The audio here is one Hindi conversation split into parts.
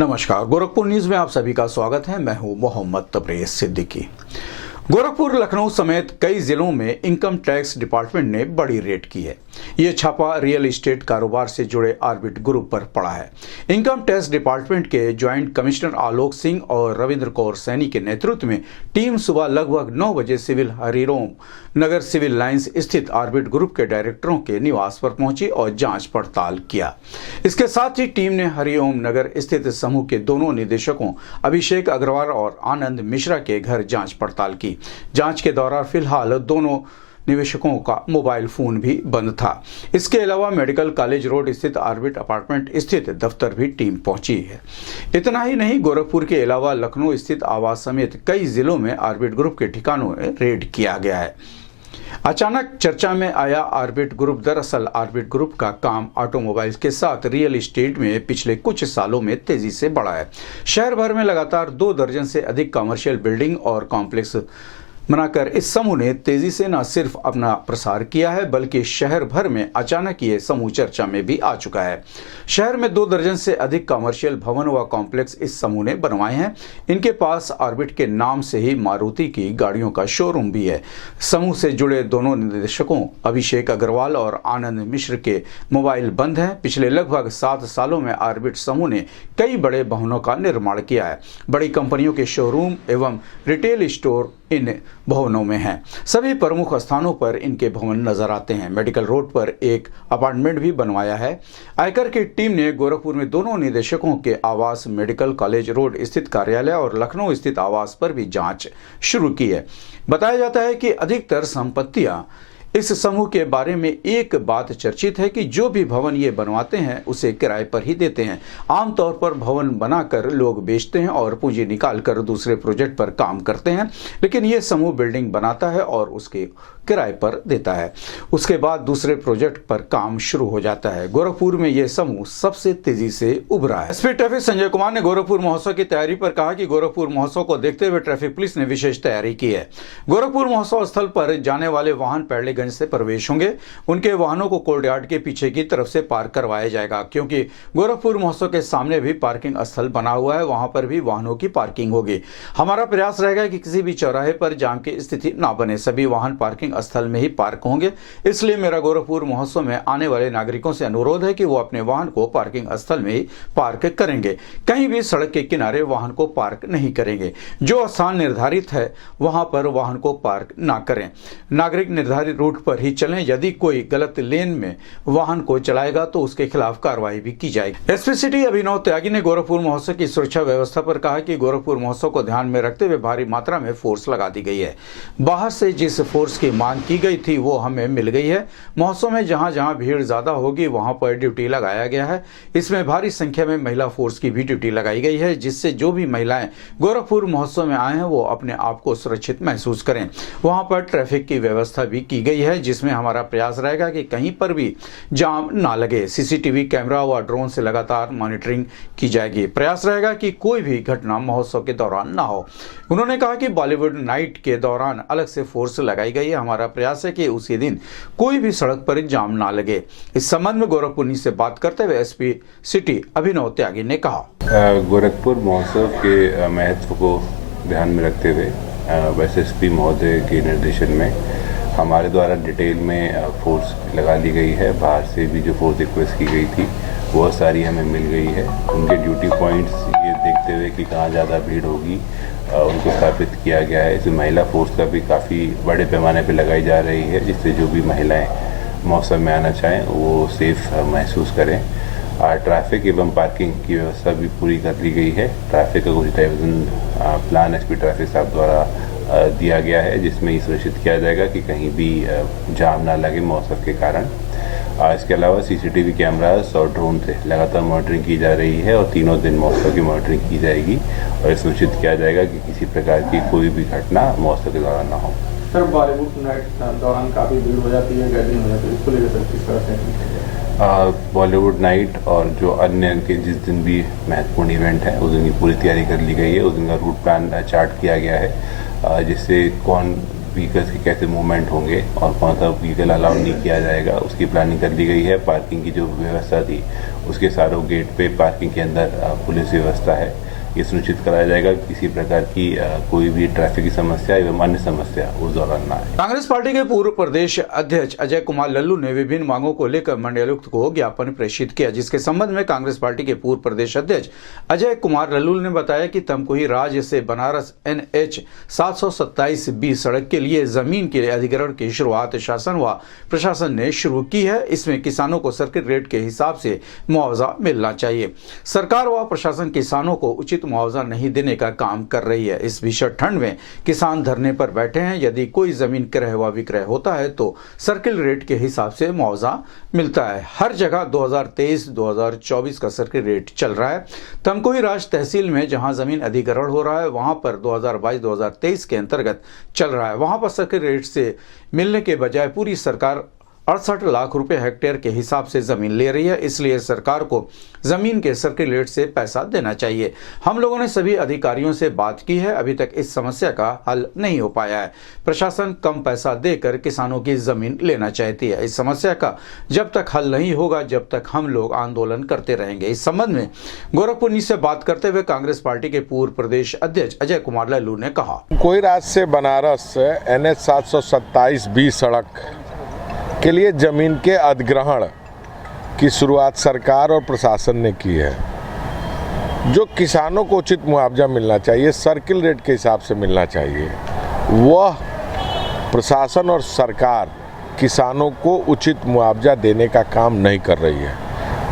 नमस्कार, गोरखपुर न्यूज में आप सभी का स्वागत है। मैं हूं मोहम्मद तबरेज सिद्दीकी। गोरखपुर, लखनऊ समेत कई जिलों में इनकम टैक्स डिपार्टमेंट ने बड़ी रेड की है। ये छापा रियल एस्टेट कारोबार से जुड़े ऑर्बिट ग्रुप पर पड़ा है। इनकम टैक्स डिपार्टमेंट के ज्वाइंट कमिश्नर आलोक सिंह और रविंद्र कौर सैनी के नेतृत्व में टीम सुबह लगभग 9 बजे सिविल हरिओम नगर सिविल लाइंस स्थित ऑर्बिट ग्रुप के डायरेक्टरों के निवास पर पहुंची और जांच पड़ताल किया। इसके साथ ही टीम ने हरिओम नगर स्थित समूह के दोनों निदेशकों अभिषेक अग्रवाल और आनंद मिश्रा के घर जांच पड़ताल की। जांच के दौरान फिलहाल दोनों निवेशकों का मोबाइल फोन भी बंद था। इसके अलावा मेडिकल कॉलेज रोड स्थित ऑर्बिट अपार्टमेंट स्थित दफ्तर भी टीम पहुंची है। इतना ही नहीं, गोरखपुर के अलावा लखनऊ स्थित आवास समेत कई जिलों में ऑर्बिट ग्रुप के ठिकानों में रेड किया गया है। अचानक चर्चा में आया ऑर्बिट ग्रुप। दरअसल ऑर्बिट ग्रुप का काम ऑटोमोबाइल्स के साथ रियल एस्टेट में पिछले कुछ सालों में तेजी से बढ़ा है। शहर भर में लगातार 2 दर्जन से अधिक कमर्शियल बिल्डिंग और कॉम्प्लेक्स बनाकर इस समूह ने तेजी से न सिर्फ अपना प्रसार किया है, बल्कि शहर भर में अचानक ये समूह चर्चा में भी आ चुका है। शहर में 2 दर्जन से अधिक कमर्शियल भवन व कॉम्प्लेक्स इस समूह ने बनवाए हैं। इनके पास ऑर्बिट के नाम से ही मारुति की गाड़ियों का शोरूम भी है। समूह से जुड़े दोनों निदेशकों अभिषेक अग्रवाल और आनंद मिश्र के मोबाइल बंद हैं। पिछले लगभग 7 सालों में ऑर्बिट समूह ने कई बड़े भवनों का निर्माण किया है। बड़ी कंपनियों के शोरूम एवं रिटेल स्टोर इन भवनों में हैं। सभी प्रमुख स्थानों पर इनके भवन नजर आते हैं। मेडिकल रोड पर एक अपार्टमेंट भी बनवाया है। आयकर की टीम ने गोरखपुर में दोनों निदेशकों के आवास, मेडिकल कॉलेज रोड स्थित कार्यालय और लखनऊ स्थित आवास पर भी जांच शुरू की है। बताया जाता है कि अधिकतर संपत्तियां इस समूह के बारे में एक बात चर्चित है कि जो भी भवन ये बनवाते हैं उसे किराए पर ही देते हैं। आमतौर पर भवन बनाकर लोग बेचते हैं और पूंजी निकालकर दूसरे प्रोजेक्ट पर काम करते हैं, लेकिन ये समूह बिल्डिंग बनाता है और उसके किराए पर देता है। उसके बाद दूसरे प्रोजेक्ट पर काम शुरू हो जाता है। गोरखपुर में यह समूह सबसे तेजी से उभरा है। एसपी ट्रैफिक संजय कुमार ने गोरखपुर महोत्सव की तैयारी पर कहा कि गोरखपुर महोत्सव को देखते हुए ट्रैफिक पुलिस ने विशेष तैयारी की है। गोरखपुर महोत्सव स्थल पर जाने वाले वाहन पैड़लेगंज से प्रवेश होंगे। उनके वाहनों को कोर्टयार्ड के पीछे की तरफ से पार्क करवाया जाएगा, क्योंकि गोरखपुर महोत्सव के सामने भी पार्किंग स्थल बना हुआ है, वहां पर भी वाहनों की पार्किंग होगी। हमारा प्रयास रहेगा कि किसी भी चौराहे पर जाम की स्थिति ना बने। सभी वाहन पार्किंग स्थल में ही पार्क होंगे। इसलिए मेरा गोरखपुर महोत्सव में आने वाले नागरिकों से अनुरोध है कि वो अपने वाहन को पार्किंग स्थल में ही पार्क करेंगे। कहीं भी सड़क के किनारे वाहन को पार्क नहीं करेंगे। जो स्थान निर्धारित है वहां पर वाहन को पार्क ना करें। नागरिक निर्धारित रूट पर ही चलें। यदि कोई गलत लेन में वाहन को चलाएगा तो उसके खिलाफ कार्रवाई भी की जाएगी। एसपी सिटी अभिनव त्यागी ने गोरखपुर महोत्सव की सुरक्षा व्यवस्था पर कहा कि गोरखपुर महोत्सव को ध्यान में रखते हुए भारी मात्रा में फोर्स लगा दी गई है। बाहर से जिस फोर्स की मांग की गई थी वो हमें मिल गई है। महोत्सव में जहां जहां भीड़ ज्यादा होगी वहां पर ड्यूटी लगाया गया है। इसमें भारी संख्या में महिला फोर्स की भी ड्यूटी लगाई गई है, जिससे जो भी महिलाएं गोरखपुर महोत्सव में आए हैं वो अपने आप को सुरक्षित महसूस करें। वहां पर ट्रैफिक की व्यवस्था भी की गई है, जिसमें हमारा प्रयास रहेगा कि कहीं पर भी जाम ना लगे। सीसीटीवी कैमरा व ड्रोन से लगातार मॉनिटरिंग की जाएगी। प्रयास रहेगा कि कोई भी घटना महोत्सव के दौरान ना हो। उन्होंने कहा कि बॉलीवुड नाइट के दौरान अलग से फोर्स लगाई गई है। हमारा प्रयास है कि उसी दिन कोई भी सड़क पर जाम ना लगे। इस संबंध में गोरखपुर न्यूज से बात करते हुए एसपी सिटी अभिनव त्यागी ने कहा, गोरखपुर महोत्सव के महत्व को ध्यान में रखते हुए एसएसपी महोदय के निर्देशन में हमारे द्वारा डिटेल में फोर्स लगा ली गई है। बाहर से भी जो फोर्स रिक्वेस्ट की गई थी वो सारी हमें मिल गई है। उनके ड्यूटी पॉइंट्स ये देखते हुए कि कहाँ ज़्यादा भीड़ होगी उनको स्थापित किया गया है। इसमें महिला फोर्स का भी काफ़ी बड़े पैमाने पर लगाई जा रही है, जिससे जो भी महिलाएं मौसम में आना चाहें वो सेफ महसूस करें। ट्रैफिक एवं पार्किंग की व्यवस्था भी पूरी कर ली गई है। ट्रैफिक का कुछ डाइवर्जन प्लान एसपी ट्रैफिक साहब द्वारा दिया गया है, जिसमें ये सुनिश्चित किया जाएगा कि कहीं भी जाम ना लगे मौसम के कारण। इसके अलावा सीसीटीवी कैमरास और ड्रोन से लगातार मॉनिटरिंग की जा रही है और तीनों दिन महोत्सव की मॉनिटरिंग की जाएगी और सुनिश्चित किया जाएगा कि किसी प्रकार की कोई भी घटना महोत्सव के दौरान ना हो। सर, बॉलीवुड नाइट दौरान काफ़ी भीड़ हो जाती है, गैदरिंग हो जाती है, इसको लेकर किस तरह से? बॉलीवुड नाइट और जो अन्य के जिस दिन भी महत्वपूर्ण इवेंट है उस दिन की पूरी तैयारी कर ली गई है। उस दिन का रूट प्लान चार्ट किया गया है, जिससे कौन व्हीकल्स के कैसे मूवमेंट होंगे और कौन सा व्हीकल अलाउ नहीं किया जाएगा उसकी प्लानिंग कर ली गई है। पार्किंग की जो व्यवस्था थी उसके चारों गेट पे पार्किंग के अंदर पुलिस व्यवस्था है। ये सुनिश्चित कराया जाएगा कि किसी प्रकार की कोई भी ट्रैफिक की समस्या एवं अन्य समस्या उस दौरान न आए। कांग्रेस पार्टी के पूर्व प्रदेश अध्यक्ष अजय कुमार लल्लू ने विभिन्न मांगों को लेकर मंडलायुक्त को ज्ञापन प्रेषित किया, जिसके संबंध में कांग्रेस पार्टी के पूर्व प्रदेश अध्यक्ष अजय कुमार लल्लू ने बताया कि तमकुही राज्य से बनारस NH 727B सड़क के लिए जमीन के अधिग्रहण की शुरुआत शासन व प्रशासन ने शुरू की है। इसमें किसानों को सर्किट रेट के हिसाब से मुआवजा मिलना चाहिए। सरकार व प्रशासन किसानों को उचित मुआवजा नहीं देने का काम कर रही है। इस भीषण ठंड में किसान धरने पर बैठे हैं। यदि कोई जमीन क्रय व विक्रय होता है तो सर्किल रेट के हिसाब से मुआवजा मिलता है। हर जगह 2023-2024 का सर्किल रेट चल रहा है। तमकुही राज तहसील में जहां जमीन अधिग्रहण हो रहा है वहां पर 2022-2023 के अंतर्गत चल रहा है। वहां पर सर्किल रेट से मिलने के बजाय पूरी सरकार 68 लाख रुपए हेक्टेयर के हिसाब से जमीन ले रही है। इसलिए सरकार को जमीन के सर्किल रेट से पैसा देना चाहिए। हम लोगों ने सभी अधिकारियों से बात की है, अभी तक इस समस्या का हल नहीं हो पाया है। प्रशासन कम पैसा देकर किसानों की जमीन लेना चाहती है। इस समस्या का जब तक हल नहीं होगा जब तक हम लोग आंदोलन करते रहेंगे। इस संबंध में गोरखपुर से बात करते हुए कांग्रेस पार्टी के पूर्व प्रदेश अध्यक्ष अजय कुमार लल्लू ने कहा, कोई राज्य से बनारस NH 727B सड़क के लिए जमीन के अधिग्रहण की शुरुआत सरकार और प्रशासन ने की है। जो किसानों को उचित मुआवजा मिलना चाहिए, सर्किल रेट के हिसाब से मिलना चाहिए, वह प्रशासन और सरकार किसानों को उचित मुआवजा देने का काम नहीं कर रही है।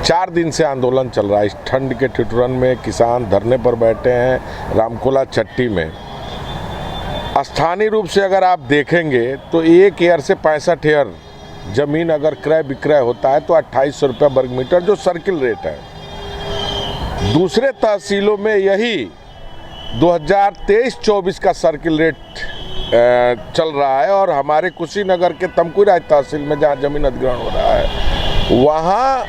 4 दिन से आंदोलन चल रहा है। इस ठंड के ठिठुरन में किसान धरने पर बैठे हैं रामकोला चट्टी में। स्थानीय रूप से अगर आप देखेंगे तो 1 एयर से 65 एयर जमीन अगर क्रय विक्रय होता है तो 2800 रुपये वर्ग मीटर जो सर्किल रेट है। दूसरे तहसीलों में यही 2023-24 का सर्किल रेट चल रहा है। और हमारे कुशीनगर के तमकुही राज तहसील में जहाँ जमीन अधिग्रहण हो रहा है वहाँ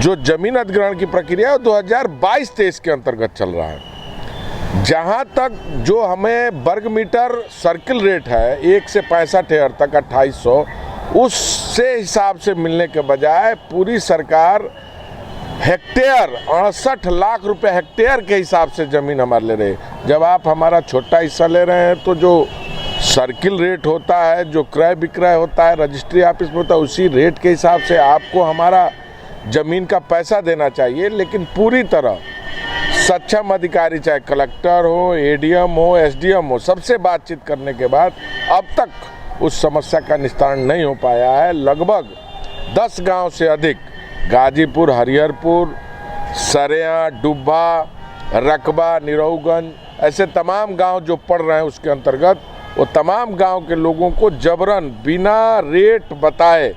जो जमीन अधिग्रहण की प्रक्रिया है 2022-23 के अंतर्गत चल रहा है। जहाँ तक जो हमें वर्ग मीटर सर्किल रेट है 1 से 65 एयर तक 2800, उससे हिसाब से मिलने के बजाय पूरी सरकार हेक्टेयर 68 लाख रुपए हेक्टेयर के हिसाब से ज़मीन हमारे ले रहे। जब आप हमारा छोटा हिस्सा ले रहे हैं तो जो सर्किल रेट होता है, जो क्रय विक्रय होता है रजिस्ट्री ऑफिस में होता है, उसी रेट के हिसाब से आपको हमारा ज़मीन का पैसा देना चाहिए। लेकिन पूरी तरह सक्षम अधिकारी चाहे कलेक्टर हो, ADM हो, SDM हो, सबसे बातचीत करने के बाद अब तक उस समस्या का निस्तारण नहीं हो पाया है। लगभग 10 गांव से अधिक गाजीपुर, हरिहरपुर, सरेया, डुब्बा, रकबा, निरौगंज ऐसे तमाम गांव जो पड़ रहे हैं उसके अंतर्गत, वो तमाम गांव के लोगों को जबरन बिना रेट बताए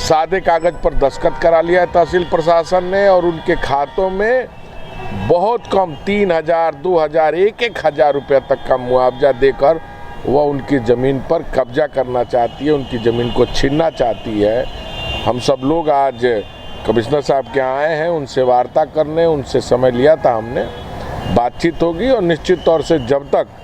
सादे कागज पर दस्तखत करा लिया है तहसील प्रशासन ने। और उनके खातों में बहुत कम 3000, 2000, 1-1000 रुपये तक का मुआवजा देकर वह उनकी ज़मीन पर कब्जा करना चाहती है, उनकी ज़मीन को छीनना चाहती है। हम सब लोग आज कमिश्नर साहब के आए हैं, उनसे वार्ता करने, उनसे समय लिया था हमने। बातचीत होगी और निश्चित तौर से जब तक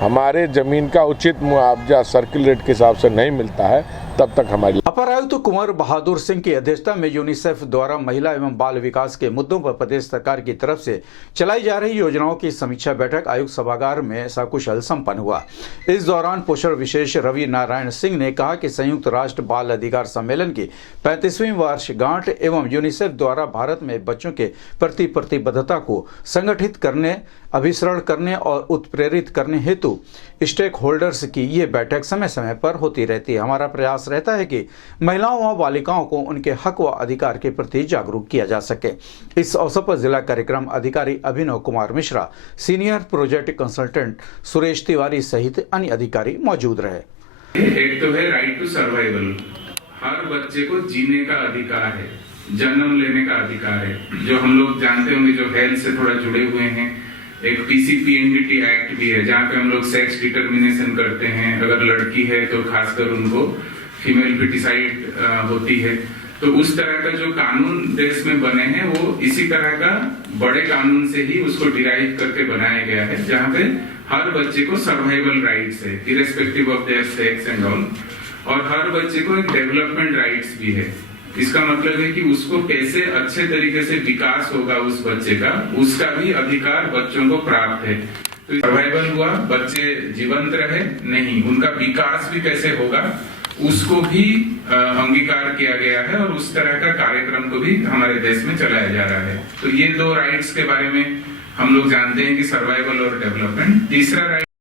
हमारे ज़मीन का उचित मुआवजा सर्किल रेट के हिसाब से नहीं मिलता है तब तक हमारी। अपर आयुक्त कुंवर बहादुर सिंह की अध्यक्षता में यूनिसेफ द्वारा महिला एवं बाल विकास के मुद्दों पर प्रदेश सरकार की तरफ से चलाई जा रही योजनाओं की समीक्षा बैठक आयुक्त सभागार में सकुशल संपन्न हुआ। इस दौरान पोषण विशेष रवि नारायण सिंह ने कहा कि संयुक्त राष्ट्र बाल अधिकार सम्मेलन की 35वीं वर्षगांठ एवं यूनिसेफ द्वारा भारत में बच्चों के प्रति प्रतिबद्धता को संगठित करने, अभिसरण करने और उत्प्रेरित करने हेतु स्टेक होल्डर्स की ये बैठक समय समय पर होती रहती है। हमारा प्रयास रहता है कि महिलाओं व बालिकाओं को उनके हक व अधिकार के प्रति जागरूक किया जा सके। इस अवसर पर जिला कार्यक्रम अधिकारी Abhinav Kumar Mishra, senior project consultant Suresh Tiwari सहित अन्य अधिकारी मौजूद रहे। एक तो है राइट टू सर्वाइवल, हर बच्चे को जीने का अधिकार है, जन्म लेने का अधिकार है। जो हम लोग जानते होंगे जो हेल्थ से थोड़ा जुड़े हुए हैं, एक PCPNDT एक्ट भी है जहाँ पे हम लोग सेक्स डिटर्मिनेशन करते हैं। अगर लड़की है तो खासकर उनको फीमेल फीटिसाइड होती है। तो उस तरह का जो कानून देश में बने हैं वो इसी तरह का बड़े कानून से ही उसको डिराइव करके बनाया गया है, जहाँ पे हर बच्चे को सर्वाइवल राइट्स है irrespective of their sex and all, और हर बच्चे को एक डेवलपमेंट राइट्स भी है। इसका मतलब है कि उसको कैसे अच्छे तरीके से विकास होगा उस बच्चे का, उसका भी अधिकार बच्चों को प्राप्त है। तो सर्वाइवल हुआ, बच्चे जीवंत रहे नहीं, उनका विकास भी कैसे होगा उसको भी अंगीकार किया गया है और उस तरह का कार्यक्रम को भी हमारे देश में चलाया जा रहा है। तो ये दो राइट्स के बारे में हम लोग जानते हैं कि सर्वाइवल और डेवलपमेंट। तीसरा राइट